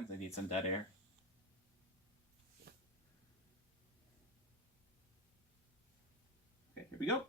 seconds. I need some dead air. Okay, here we go.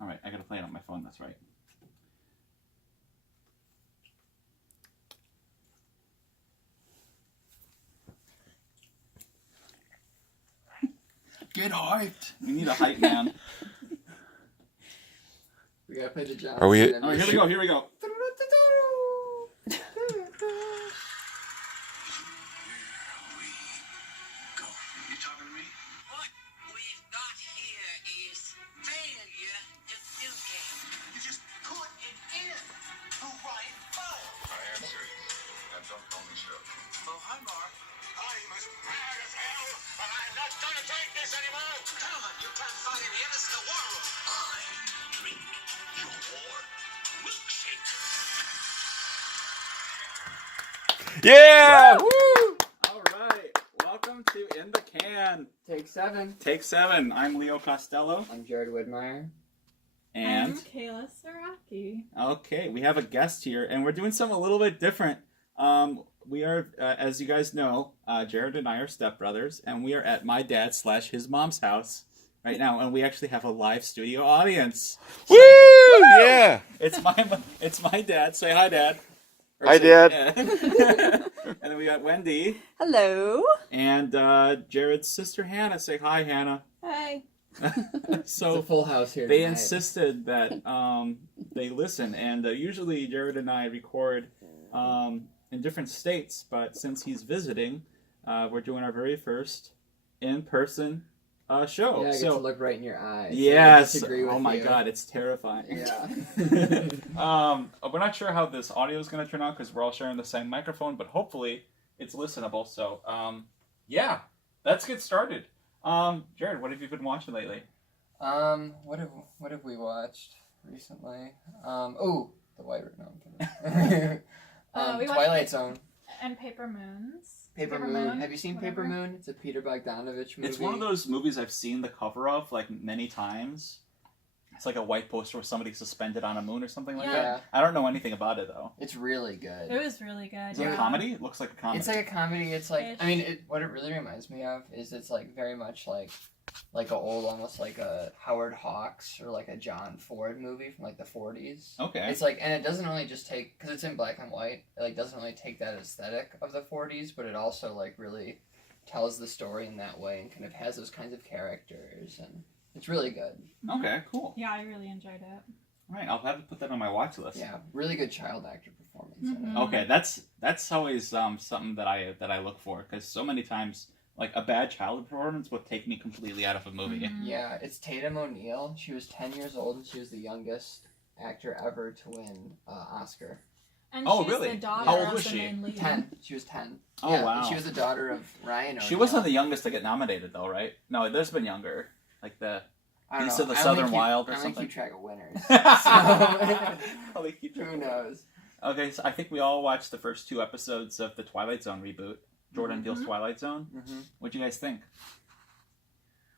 All right, I gotta play it on my phone. That's right. Get hyped. We need a hype man. We gotta play the John. Are we? Oh, here we go. Here we go. Yeah! Woo! All right. Welcome to In the Can. Take 7. Take 7. I'm Leo Costello. I'm Jared Widmeyer. And I'm Kayla Saraki. okay, we have a guest here, and we're doing something a little bit different. We are, as you guys know, Jared and I are stepbrothers, and we are at my dad / his mom's house right now, and we actually have a live studio audience. Woo! Yeah! It's my dad. Say hi, Dad. Or Hi, say- Dad. Yeah. And then we got Wendy Hello. and Jared's sister Hannah. Say hi, Hannah. Hi. It's So a full house here they tonight. insisted that they listen, and usually Jared and I record in different states, but since he's visiting, we're doing our very first in-person show. Yeah, I get so to look right in your eyes. I yes, disagree with oh my you. God, it's terrifying. Yeah. We're not sure how this audio is going to turn out because we're all sharing the same microphone, but hopefully it's listenable. So yeah, let's get started. Jared, what have you been watching lately? What have we watched recently? The White Room. No, I'm kidding. We watched Twilight Zone. And Paper Moons. Paper Moon. Have you seen Paper whatever. Moon? It's a Peter Bogdanovich movie. It's one of those movies I've seen the cover of like many times. It's like a white poster with somebody suspended on a moon or something like Yeah. that. I don't know anything about it though. It's really good. It was really good. Is it a comedy? It looks like a comedy. It's like a comedy. It's like Ish. I mean, what it really reminds me of is it's like very much like a old, almost like a Howard Hawks or like a John Ford movie from like the 40s. Okay. It's like, and it doesn't really just take because it's in black and white. It like doesn't really take that aesthetic of the 40s, but it also like really tells the story in that way and kind of has those kinds of characters, and it's really good. Okay, cool. Yeah, I really enjoyed it. All right, I'll have to put that on my watch list. Yeah, really good child actor performance. in it. Mhm. Okay, that's always something that I look for because so many times like a bad child performance will take me completely out of a movie. Mhm. Yeah, it's Tatum O'Neal. She was 10 years old and she was the youngest actor ever to win Oscar. And Oh, she's really? the daughter How old of was the she? main lead. 10. She was 10. Oh, Yeah, wow. and she was the daughter of Ryan O'Neal. She wasn't the youngest to get nominated though, right? No, there's been younger. Like the I don't Beast know. of the I only Southern keep- Wild or I only something. keep track of winners. Probably keep Who knows? Okay, so I think we all watched the first 2 episodes of the Twilight Zone reboot, Jordan Mhm. Peele's Twilight Zone. Mm-hmm. What'd you guys think?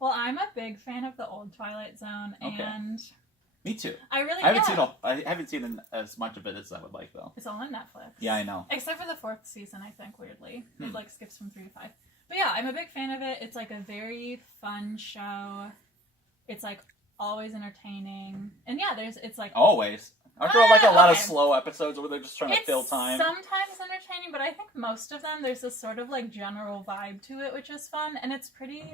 Well, I'm a big fan of the old Twilight Zone, Okay. and Me too. I really I haven't seen as much of it as I would like though. It's all on Netflix. Yeah, I know. Except for the 4th season, I think, weirdly. It Hmm. like skips from 3 to 5. But yeah, I'm a big fan of it. It's like a very fun show. It's like always entertaining. And yeah, it's like Always. Aren't there like a lot of Okay. slow episodes where they're just trying to it's fill time? sometimes entertaining, but I think most of them there's this sort of like general vibe to it, which is fun, and it's pretty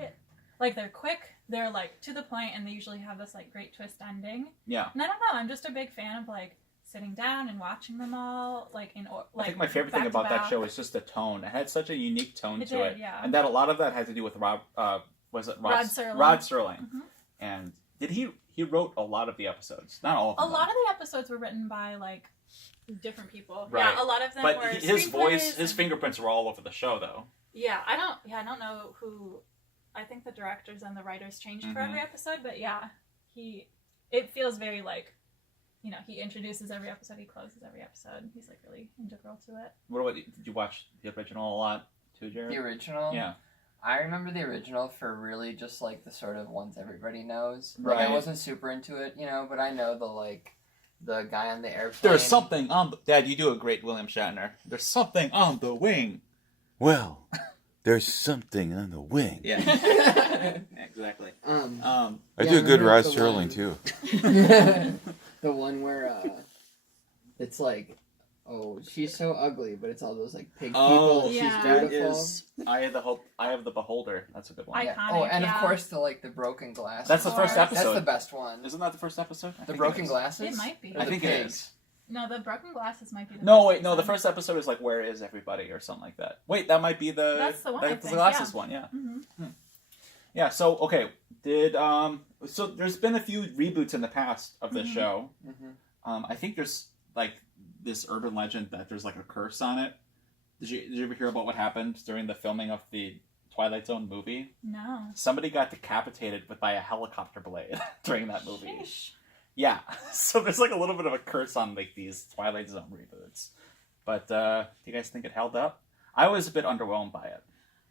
like they're quick, they're like to the point, and they usually have this like great twist ending. Yeah. And I don't know, I'm just a big fan of like sitting down and watching them all like I think my favorite thing back to about that back. show is just the tone. It had such a unique tone It to did, it, yeah. and that a lot of that had to do with Rod Serling. Rod Serling. Mhm. And did he wrote a lot of the episodes? Not all of them. A lot of the episodes were written by like different people. Right. Yeah, a lot of them but were his voice, screenplays his and- fingerprints were all over the show, though. Yeah, I don't know who. I think the directors and the writers changed for Mhm. every episode, but yeah, it feels very like, he introduces every episode, he closes every episode. He's like really integral to it. What about did you watch the original a lot too, Jared? The original? Yeah. I remember the original for really just like the sort of ones everybody knows. Like Right. I wasn't super into it, but I know the guy on the airplane. There's something on the... Dad, you do a great William Shatner. There's something on the wing. Well, there's something on the wing. Yeah, exactly. I Yeah, do a good remember Rod the Sterling one- too. The one where it's like, oh, she's so ugly, but it's all those like pig Oh, people. Yeah. She's that beautiful. is Eye of the Beholder. That's a good one. Iconic, Oh, and yeah. of course the broken glasses. That's the first That's episode. That's the best one. Isn't that the first episode? I The think broken it is. glasses. It might be. Or I the think it pigs? is. No, the broken glasses might be the No, first wait, no. The season. first episode is like, "Where is everybody?" or something like that. Wait, that might be the That's the one, I the think, glasses yeah. one. Yeah. Mhm. Yeah. So okay, did so there's been a few reboots in the past of this Mhm. show. Mm-hmm. I think there's like this urban legend that there's like a curse on it. Did you ever hear about what happened during the filming of the Twilight Zone movie? No. Somebody got decapitated by a helicopter blade during that movie. Sheesh. Yeah, so there's like a little bit of a curse on like these Twilight Zone reboots. But do you guys think it held up? I was a bit underwhelmed by it.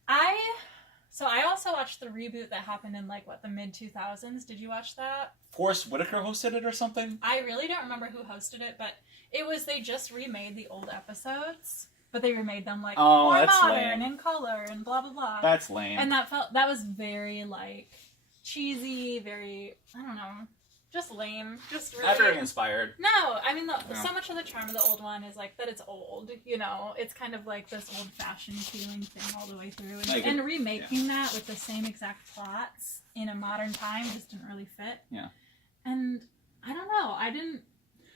I also watched the reboot that happened in like the mid 2000s. Did you watch that? Forrest Whitaker hosted it or something? I really don't remember who hosted it, but they just remade the old episodes, but they remade them like Oh, more that's modern lame. and color and blah blah blah. That's lame. And that was very like cheesy, very, I don't know, just lame, just really Not very inspired. No, I mean, No. so much of the charm of the old one is like that it's old, you know? It's kind of like this old-fashioned feeling thing all the way through. And, Like and remaking that with the same exact plots in a modern time just didn't really fit. Yeah. And I don't know, I didn't...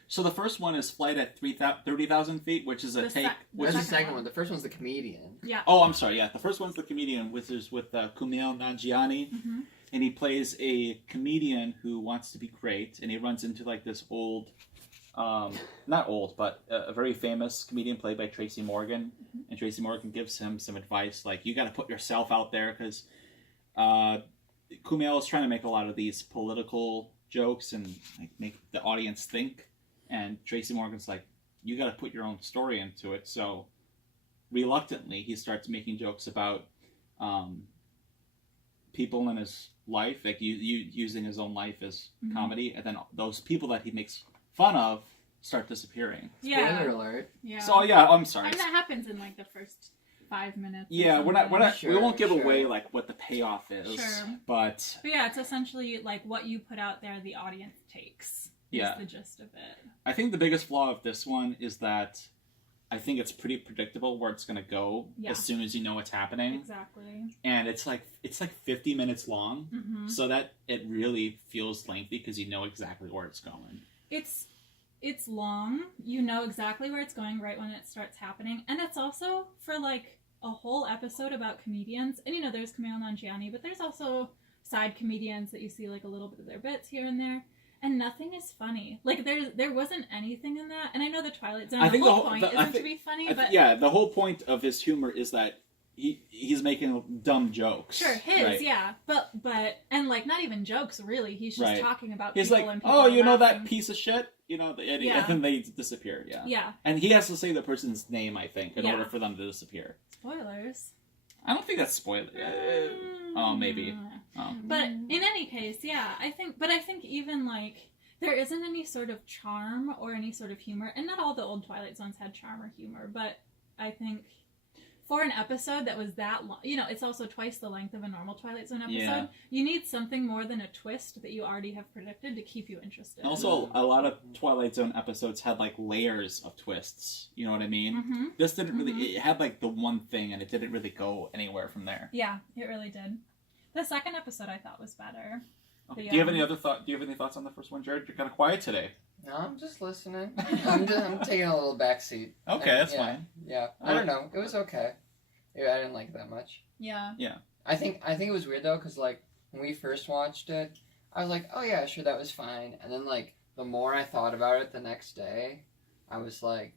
So the first one is Flight at 30,000 feet, which is a The take... sec- which That's is, the second one. The first one's the comedian. Yeah. oh, I'm sorry, yeah. The first one's The Comedian, which is with Kumail Nanjiani. Mm-hmm. And he plays a comedian who wants to be great, and he runs into like this old, not old, but a very famous comedian played by Tracy Morgan, and Tracy Morgan gives him some advice like, you got to put yourself out there, because Kumail is trying to make a lot of these political jokes and like make the audience think, and Tracy Morgan's like, you got to put your own story into it. So reluctantly, he starts making jokes about people in his life, like using his own life as Mhm. comedy, and then those people that he makes fun of start disappearing. Yeah. Spoiler alert. Yeah. So yeah, I'm sorry. I mean, that happens in like the first 5 minutes. or Yeah, we're not. We Sure, won't give sure. away like what the payoff is. Sure. But But yeah, it's essentially like what you put out there, the audience takes. Yeah. Is the gist of it. I think the biggest flaw of this one is that I think it's pretty predictable where it's going to go Yeah. as soon as you know what's happening, Exactly. and it's like 50 minutes long, Mm-hmm. so that it really feels lengthy because you know exactly where it's going. It's long. You know exactly where it's going right when it starts happening, and it's also for like a whole episode about comedians. And you know, there's Kumail Nanjiani, but there's also side comedians that you see like a little bit of their bits here and there, and nothing is funny. Like there wasn't anything in that. And I know the Twilight Zone. I The think whole the- point the- I isn't think- to be funny, I but yeah, the whole point of his humor is that he's making dumb jokes. sure, his right? yeah, but and like not even jokes really. He's just Right. talking about He's people like, and people oh, are you know laughing. that piece of shit, you know, and Yeah. then they disappear. Yeah. Yeah. And he has to say the person's name, I think, in Yeah. order for them to disappear. Spoilers. I don't think that's spoiler. Oh, maybe. Oh. But in any case, yeah, I think even like there isn't any sort of charm or any sort of humor, and not all the old Twilight Zones had charm or humor, but I think for an episode that was that long, you know, it's also twice the length of a normal Twilight Zone episode. Yeah. You need something more than a twist that you already have predicted to keep you interested. Also, a lot of Twilight Zone episodes had like layers of twists. You know what I mean? Mm-hmm. This didn't really. It had like the one thing, and it didn't really go anywhere from there. Yeah, it really did. The second episode I thought was better. Okay. But Do you have yeah. any other thought? Do you have any thoughts on the first one, Jared? You're kind of quiet today. No, I'm just listening. I'm taking a little backseat. Okay, that's yeah, fine. Yeah, I don't know. It was okay. Yeah, I didn't like it that much. Yeah. I think it was weird though, because like when we first watched it, I was like, oh yeah, sure, that was fine. And then like the more I thought about it the next day, I was like,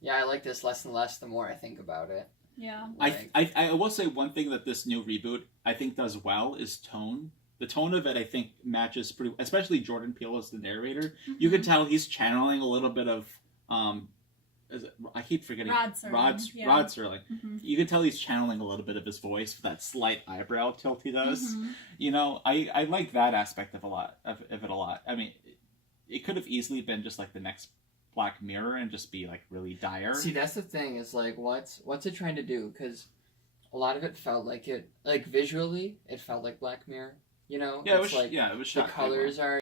yeah, I like this less and less the more I think about it. Yeah. Like, I will say one thing that this new reboot I think does well is tone. The tone of it I think matches pretty, especially Jordan Peele as the narrator. You can tell he's channeling a little bit of I keep forgetting Rod Serling, yeah. Rod Serling. Mm-hmm. You can tell he's channeling a little bit of his voice with that slight eyebrow tilt he does. Mhm. You know, I like that aspect of it a lot. I mean, it could have easily been just like the next Black Mirror and just be like really dire. See, that's the thing is like, what's it trying to do? Because a lot of it felt like visually, it felt like Black Mirror. You know, Yeah, it's like it was the shot pretty well. colors are